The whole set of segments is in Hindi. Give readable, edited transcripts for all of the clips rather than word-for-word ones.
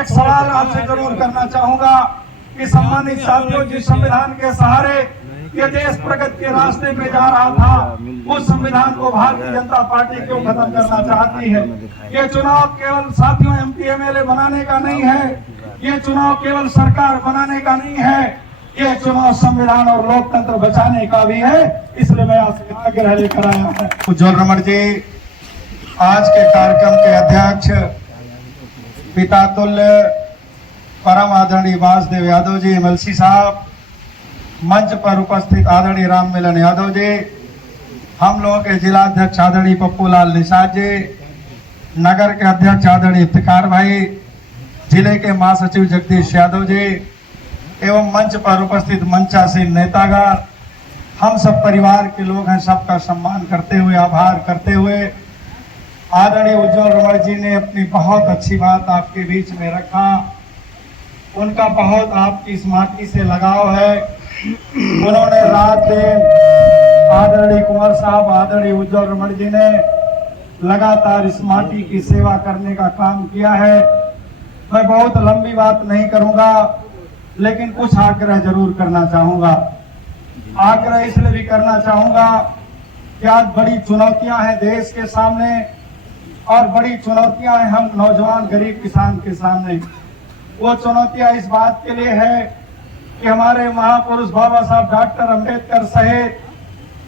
एक सवाल आपसे जरूर करना चाहूंगा कि सम्मानित साथियों, जिस संविधान के सहारे ये देश प्रगति के रास्ते पे जा रहा था, उस संविधान को भारतीय जनता पार्टी क्यों खत्म करना चाहती है? ये चुनाव केवल साथियों एमपी एमएलए बनाने का नहीं है, ये चुनाव केवल सरकार बनाने का नहीं है, ये चुनाव संविधान और लोकतंत्र बचाने का भी है। इसलिए मैं आपसे आग्रह लेकर आया हूँ। उज्ज्वल रमण जी आज के कार्यक्रम के अध्यक्ष, पिता तुल्य परम आदरणीय वासुदेव यादव जी, एमएलसी साहब, मंच पर उपस्थित आदरणीय राम मिलन यादव जी, हम लोगों के जिला अध्यक्ष आदरणीय पप्पू लाल निषाद जी, नगर के अध्यक्ष आदरणीय इफ्तिकार भाई, जिले के महासचिव जगदीश यादव जी एवं मंच पर उपस्थित मंचासीन नेतागण, हम सब परिवार के लोग हैं, सबका सम्मान करते हुए, आभार करते हुए, आदरणीय उज्ज्वल रमण जी ने अपनी बहुत अच्छी बात आपके बीच में रखा। उनका बहुत आपकी इस माटी से लगाव है। उन्होंने रात दिन आदरणीय कुंवर साहब, आदरणीय उज्ज्वल रमण जी ने लगातार इस माटी की सेवा करने का काम किया है। मैं बहुत लंबी बात नहीं करूंगा, लेकिन कुछ आग्रह जरूर करना चाहूंगा। आग्रह इसलिए भी करना चाहूंगा कि आज बड़ी चुनौतियां हैं देश के सामने और बड़ी चुनौतियां हैं हम नौजवान गरीब किसान के सामने। वो चुनौतियां इस बात के लिए है कि हमारे महापुरुष बाबा साहब डॉक्टर अंबेडकर सहित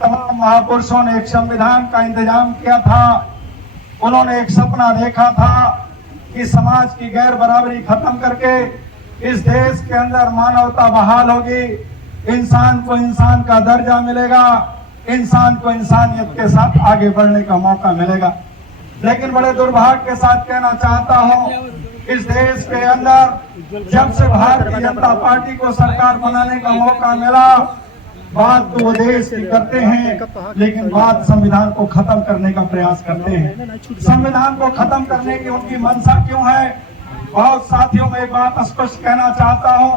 तमाम महापुरुषों ने एक संविधान का इंतजाम किया था। उन्होंने एक सपना देखा था कि समाज की गैर बराबरी खत्म करके इस देश के अंदर मानवता बहाल होगी, इंसान को इंसान का दर्जा मिलेगा, इंसान को इंसानियत के साथ आगे बढ़ने का मौका मिलेगा। लेकिन बड़े दुर्भाग्य के साथ कहना चाहता हूं, इस देश के अंदर जब से भारतीय जनता पार्टी को सरकार बनाने का मौका मिला, बात तो वो देश की करते हैं, लेकिन बात संविधान को खत्म करने का प्रयास करते हैं। संविधान को खत्म करने की उनकी मंशा क्यों है? बहुत साथियों में एक बात स्पष्ट कहना चाहता हूं,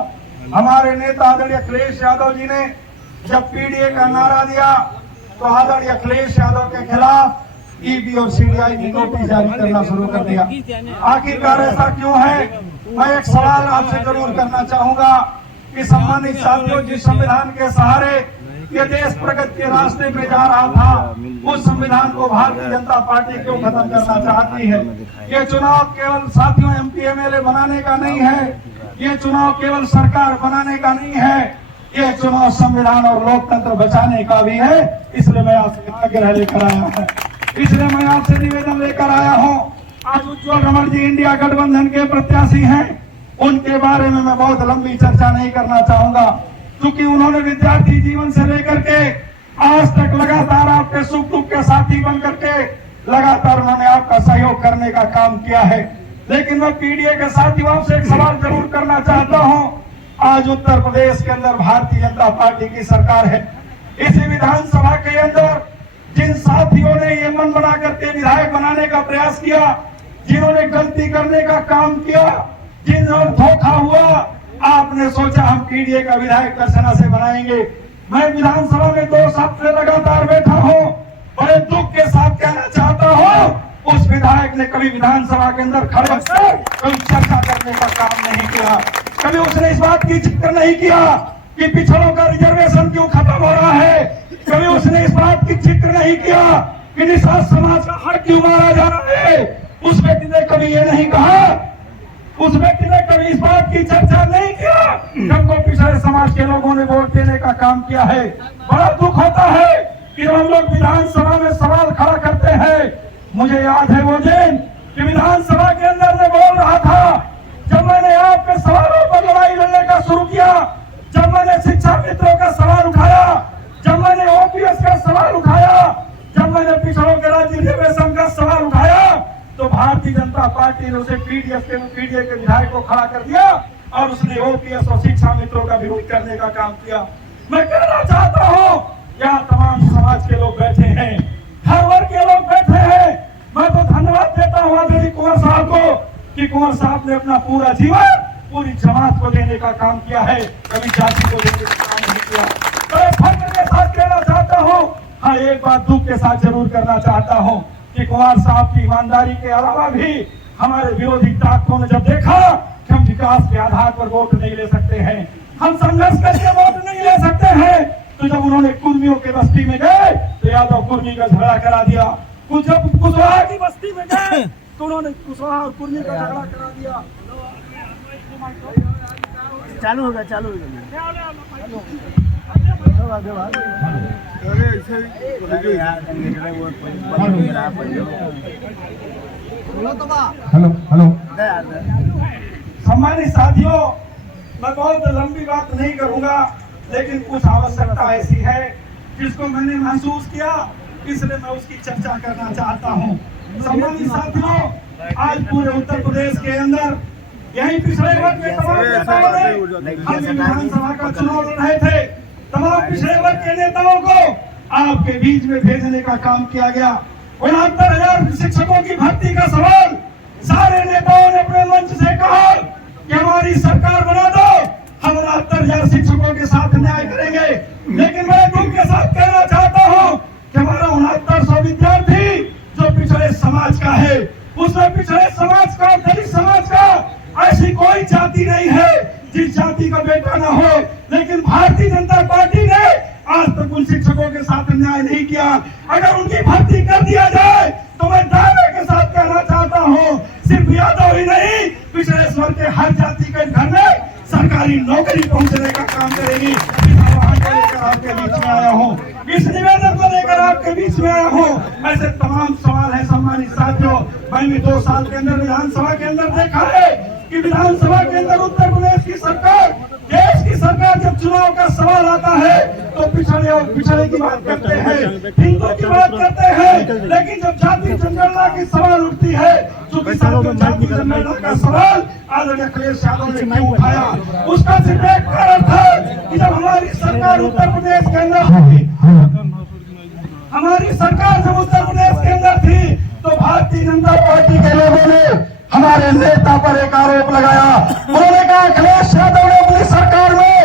हमारे नेता आदरणीय अखिलेश यादव जी ने जब पीडीए का नारा दिया तो आदरणीय अखिलेश यादव के खिलाफ ईडी और सीबीआई ने नोटिस जारी करना शुरू कर दिया। आखिरकार ऐसा क्यों है? मैं एक सवाल आपसे जरूर करना चाहूंगा कि सम्मानित साथियों, जिस संविधान के सहारे ये देश प्रगति के रास्ते पे जा रहा था, उस संविधान को भारतीय जनता पार्टी क्यों खत्म करना चाहती है? ये चुनाव केवल साथियों एमपी एमएलए बनाने का नहीं है, ये चुनाव केवल सरकार बनाने का नहीं है, ये चुनाव संविधान और लोकतंत्र बचाने का भी है। इसलिए मैं आपसे आग्रह लेकर आया हूँ, इसलिए मैं आपसे निवेदन लेकर आया हूँ। आज उज्ज्वल रमण जी इंडिया गठबंधन के प्रत्याशी हैं, उनके बारे में मैं बहुत लंबी चर्चा नहीं करना चाहूंगा, क्योंकि उन्होंने विद्यार्थी जीवन से लेकर के आज तक लगातार आपके सुख दुख के साथी बन करके लगातार उन्होंने आपका सहयोग करने का काम किया है। लेकिन मैं पीडीए के साथियों से एक सवाल जरूर करना चाहता हूं। आज उत्तर प्रदेश के अंदर भारतीय जनता पार्टी की सरकार है। इसी विधानसभा के अंदर जिन साथियों ने ये मन बना करके विधायक बनाने का प्रयास किया, जिन्होंने गलती करने का काम किया, जिन्होंने धोखा हुआ, आपने सोचा हम पीडीए का विधायक दर्शना से बनाएंगे। मैं विधानसभा में 2 हफ्ते लगातार बैठा हूं, बड़े दुख के साथ कहना चाहता हूं, उस विधायक ने कभी विधानसभा के अंदर खड़े होकर कोई चर्चा करने का काम नहीं किया। कभी उसने इस बात की जिक्र नहीं किया कि पिछड़ों का रिजर्वेशन क्यों खत्म हो रहा है। कभी उसने इस बात की जिक्र नहीं किया कि निषाद समाज का हक क्यों मारा जा रहा है। उस व्यक्ति ने कभी ये नहीं कहा, उस व्यक्ति ने कभी इस बात की चर्चा नहीं किया हमको पिछड़े समाज के लोगों ने वोट देने का काम किया है। बड़ा दुख होता है कि हम लोग विधानसभा में सवाल खड़ा करते हैं। मुझे याद है वो दिन कि विधानसभा के अंदर मैं बोल रहा था, जब मैंने आपके सवालों पर लड़ाई लड़ने का शुरू किया, जब मैंने शिक्षा मित्रों का सवाल उठाया, जब मैंने ओपीएस का सवाल उठाया, जब मैंने पिछड़ों के राज्य रिजर्वेशन का सवाल उठाया, तो भारतीय जनता पार्टी ने उसे पीडीए के विधायक को खड़ा कर दिया और उसने ओपीएस और शिक्षा मित्रों का विरोध करने का काम किया। मैं कहना चाहता हूं, यहाँ तमाम समाज के लोग बैठे हैं, हर वर्ग के लोग बैठे हैं। मैं तो धन्यवाद देता हूँ आदरणीय कुंवर साहब को कि कुंवर साहब ने अपना पूरा जीवन पूरी जमात को देने का काम किया है, कभी जाति को देने का काम नहीं किया। मैं फख्र के साथ कहना चाहता हूँ, हाँ एक बात दुख के साथ जरूर करना चाहता हूँ कि कुंवर साहब की ईमानदारी के अलावा भी हमारे विरोधी ताकतों ने जब देखा विकास के आधार पर वोट नहीं ले सकते हैं, हम संघर्ष करके वोट नहीं ले सकते हैं। तो जब उन्होंने कुर्मियों के बस्ती में गए तो यादव कुर्मी का झगड़ा करा दिया, जब कुशवाहा की बस्ती में गए तो उन्होंने कुशवाहा और कुर्मी का झगड़ा करा दिया। चालू होगा, चालू होगा। हेलो हेलो, सम्मानित साथियों, मैं बहुत लंबी बात नहीं करूंगा, लेकिन कुछ आवश्यकता ऐसी है जिसको मैंने महसूस किया, इसलिए मैं उसकी चर्चा करना चाहता हूं। सम्मानित साथियों, आज पूरे उत्तर प्रदेश के अंदर यही पिछड़े वर्ग के तमाम नेताओं ने, हम विधानसभा का चुनाव लड़ रहे थे, तमाम पिछड़े वर्ग के नेताओं को आपके बीच में भेजने का काम किया गया। 69,000 शिक्षकों की भर्ती का सवाल सारे नेताओं ने अपने मंच से कहा कि हमारी सरकार बना दो, हम 69,000 शिक्षकों के साथ न्याय करेंगे। लेकिन मैं दुख के साथ कहना चाहता हूं कि हमारा 6900 विद्यार्थी जो पिछड़े समाज का है, उसमें पिछड़े समाज का, दलित समाज का ऐसी कोई जाति नहीं है जिस जाति का बेटा ना हो। लेकिन भारतीय जनता पार्टी ने आज तक उन शिक्षकों के साथ न्याय नहीं किया। अगर उनकी भर्ती कर दिया जाए तो मैं दावे के साथ कहना चाहता हूं, सिर्फ यादव ही नहीं, पिछड़े स्वर के हर जाति के घर में सरकारी नौकरी पहुंचने का काम करेगी। आपके बीच में आया हूँ, इस निवेदन को लेकर आपके बीच में आया हूँ। ऐसे तमाम सवाल है सम्मानित साथियों। मैंने 2 साल के अंदर विधानसभा के अंदर देखा है कि विधानसभा के अंदर उत्तर प्रदेश की सरकार, देश की सरकार, जब चुनाव का सवाल आता है तो पिछड़े की बात करते हैं, हिंदू की बात करते हैं, लेकिन जब जाति जनगणना की सवाल उठती है, जो जाति जनगणना का सवाल आदरणीय अखिलेश यादव ने क्यों उठाया, उसका सिर्फ एक कारण था कि जब हमारी सरकार उत्तर प्रदेश के अंदर थी, हमारी सरकार जब उत्तर प्रदेश के अंदर थी तो भारतीय जनता पार्टी के लोगों ने हमारे नेता पर एक आरोप लगाया। उन्होंने कहा अखिलेश यादव ने अपनी सरकार में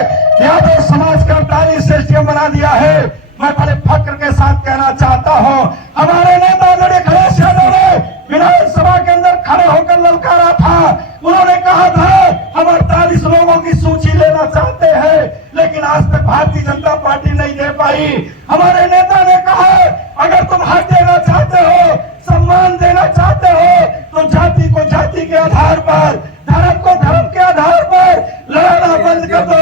यादव समाज का 48 एसडीएम बना दिया है। मैं बड़े फक्र के साथ कहना चाहता हूं, हमारे नेता अखिलेश यादव ने विधानसभा के अंदर खड़े होकर ललकारा था। उन्होंने कहा था हम 48 लोगों की सूची लेना चाहते हैं, लेकिन आज तक भारतीय जनता पार्टी नहीं दे पाई। हमारे नेता ने कहा अगर तुम हक देना चाहते हो, सम्मान देना चाहते हो, तो जाति को जाति के आधार पर, धर्म को धर्म के आधार पर लड़ाना बंद कर दो,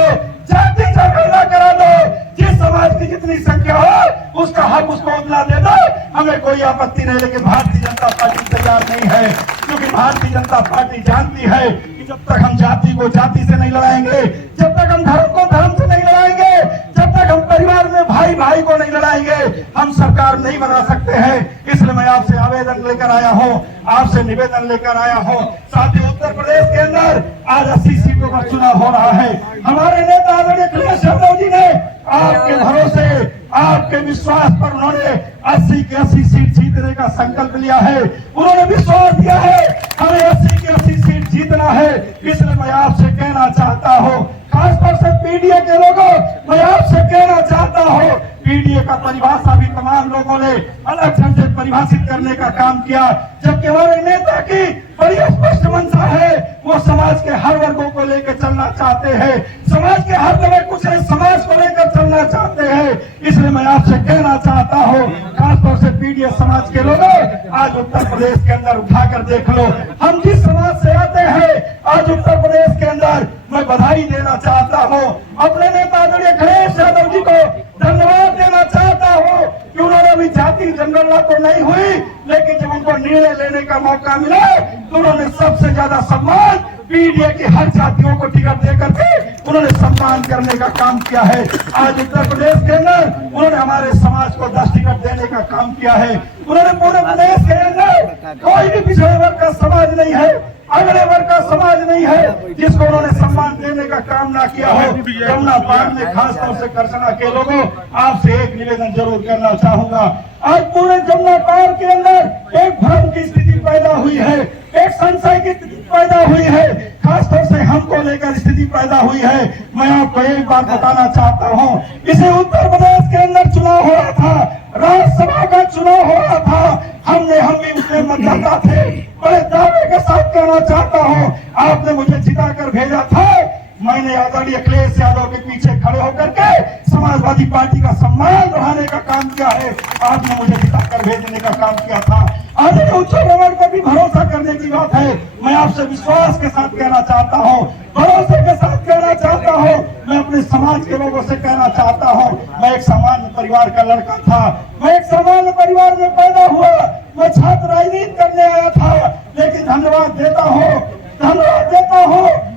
जाति जनगणना करा दो। जिस समाज की जितनी संख्या हो उसका हक उसको उतना दे दो, हमें कोई आपत्ति नहीं। लेकिन भारतीय जनता पार्टी तैयार नहीं है, क्योंकि भारतीय जनता पार्टी जानती है कि जब तक हम जाति को जाति से नहीं लड़ाएंगे, जब तक हम धर्म को धर्म से नहीं लड़ाएंगे, जब तक हम परिवार में भाई भाई को नहीं लड़ाएंगे, हम सरकार नहीं बना सकते हैं। इसलिए मैं आपसे आवेदन लेकर आया हूं, आपसे निवेदन लेकर आया हूं। साथियों, उत्तर प्रदेश के अंदर आज 80 सीटों का चुनाव हो रहा है। हमारे नेता आदरणीय अखिलेश यादव जी ने आपके भरोसे, आपके विश्वास पर उन्होंने 80 की 80 सीट जीतने का संकल्प लिया है। उन्होंने विश्वास दिया है हमें 80 की 80 सीट जीतना है। इसलिए मैं आपसे कहना चाहता हूँ, खासतौर से पीडीए के लोगों, मैं आपसे कहना चाहता हूँ, पीडीए का परिभाषा भी तमाम लोगों ने अलग ढंग से परिभाषित करने का काम किया, जबकि हमारे नेता की बड़ी स्पष्ट मंशा है, वो समाज के हर वर्गों को लेकर चलना चाहते हैं, समाज के हर दबे कुचले समाज को लेकर चलना चाहते हैं। इसलिए मैं आपसे कहना चाहता हूँ, खासतौर से पीडीए समाज के लोगों, आज उत्तर प्रदेश के अंदर उठाकर देख लो, हम जिस समाज से आते हैं, आज उत्तर प्रदेश के अंदर मैं बधाई देना चाहता हूँ, अपने नेता आदरणीय अखिलेश यादव जी को धन्यवाद देना चाहता हूँ कि उन्होंने अभी जाति जनगणना तो नहीं हुई, लेकिन जब उनको निर्णय लेने का मौका मिला तो उन्होंने सबसे ज्यादा सम्मान पीडीए की हर जातियों को टिकट देकर के उन्होंने सम्मान करने का काम किया है। आज उत्तर प्रदेश के अंदर उन्होंने हमारे समाज को 10 टिकट देने का काम किया है। उन्होंने पूरे प्रदेश के अंदर कोई भी पिछड़े वर्ग का समाज नहीं है, अगले वर्ग का समाज नहीं है जिसको उन्होंने सम्मान देने का काम ना किया हो। जमुना पार में खासतौर से करसना के लोगों, आपसे एक निवेदन जरूर करना चाहूंगा। आज पूरे जमुना पार के अंदर एक भ्रम की स्थिति पैदा हुई है, एक संशय की स्थिति पैदा हुई है, खासतौर से हमको लेकर स्थिति पैदा हुई है। मैं आपको एक बात बताना चाहता हूँ, इसे उत्तर प्रदेश के अंदर चुनाव हो रहा था, राज्यसभा का चुनाव हो रहा था, हम भी उसमें मतदाता थे। बड़े दावे के साथ कहना चाहता हूँ, आपने मुझे जिताकर भेजा भेजा था। मैंने आदरणीय अखिलेश यादव के पीछे खड़े होकर के समाजवादी पार्टी का सम्मान बढ़ाने का काम किया है। आपने मुझे जिताकर भेजने का काम किया था। आदरणीय उज्जवल रमण को भी भरोसा करने की बात है। मैं आपसे विश्वास के साथ कहना चाहता हूँ, भरोसे के साथ कहना चाहता हूँ, मैं अपने समाज के लोगों से कहना चाहता हूँ, मैं एक सामान्य परिवार का लड़का था, मैं एक सामान्य परिवार में पैदा हुआ, मैं छात्र राजनीति करने आया था, लेकिन धन्यवाद देता हूँ,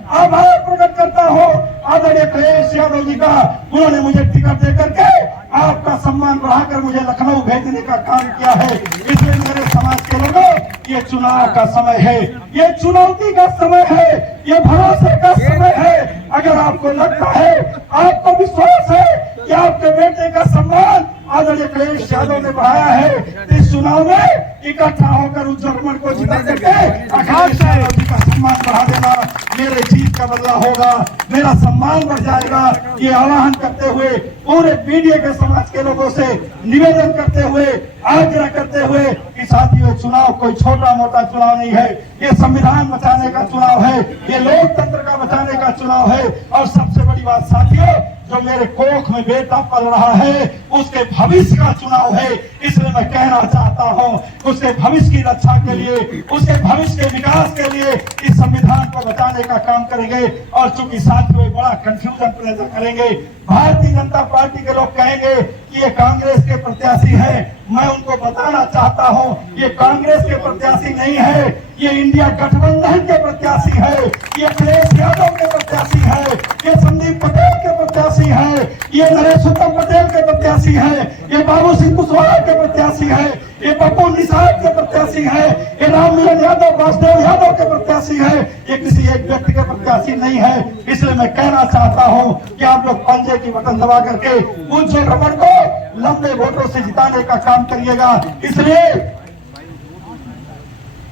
आभार प्रकट करता हूँ आदरणीय अखिलेश यादव जी का। उन्होंने मुझे टिकट देकर के आपका सम्मान बढ़ाकर मुझे लखनऊ भेजने का काम किया है। इसलिए मेरे समाज के लोगों, ये चुनाव का समय है, ये चुनौती का समय है, ये भरोसे का समय है। अगर आपको लगता है, आपको विश्वास है कि आपके बेटे का सम्मान आदरणीय अखिलेश यादव ने बढ़ाया है, इस चुनाव में इकट्ठा होकर उज्जवल रमण को जिता करके अखिलेश यादव जी का सम्मान बढ़ा देना मेरे जीत का बदला होगा, मेरा सम्मान बढ़ जाएगा। ये आह्वान करते हुए पूरे मीडिया के समाज के लोगों से निवेदन करते हुए, आग्रह करते हुए कि साथियों, चुनाव कोई छोटा मोटा चुनाव नहीं है, ये संविधान बचाने का चुनाव है, ये लोकतंत्र का बचाने का चुनाव है। और सबसे बड़ी बात साथियों, जो मेरे कोख में बेटा पल रहा है, उसके भविष्य का चुनाव है। इसलिए मैं कहना चाहता हूं, उसके भविष्य की रक्षा के लिए, उसके भविष्य के विकास के लिए इस संविधान को बचाने का काम करेंगे। और चूंकि साथियों बड़ा कंफ्यूजन पैदा करेंगे, भारतीय जनता पार्टी के लोग कहेंगे कि ये कांग्रेस के प्रत्याशी है। मैं उनको बताना चाहता हूं, ये कांग्रेस के प्रत्याशी नहीं है, ये इंडिया गठबंधन के प्रत्याशी है, ये अखिलेश यादव के प्रत्याशी है, ये संदीप पटेल के प्रत्याशी है, ये नरेश पटेल के प्रत्याशी है, ये बाबू सिंह कुशवाहा के प्रत्याशी है, ये पप्पू निषाद के प्रत्याशी है, ये रामविलास यादव, वासुदेव यादव के प्रत्याशी है, ये किसी एक व्यक्ति के प्रत्याशी नहीं है। इसलिए मैं कहना चाहता हूं कि आप लोग पंजे की बटन दबा करके उज्जवल रमण को लंबे वोटों से जिताने का काम करिएगा। इसलिए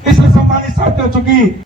सम्मानित साथियों, चूंकि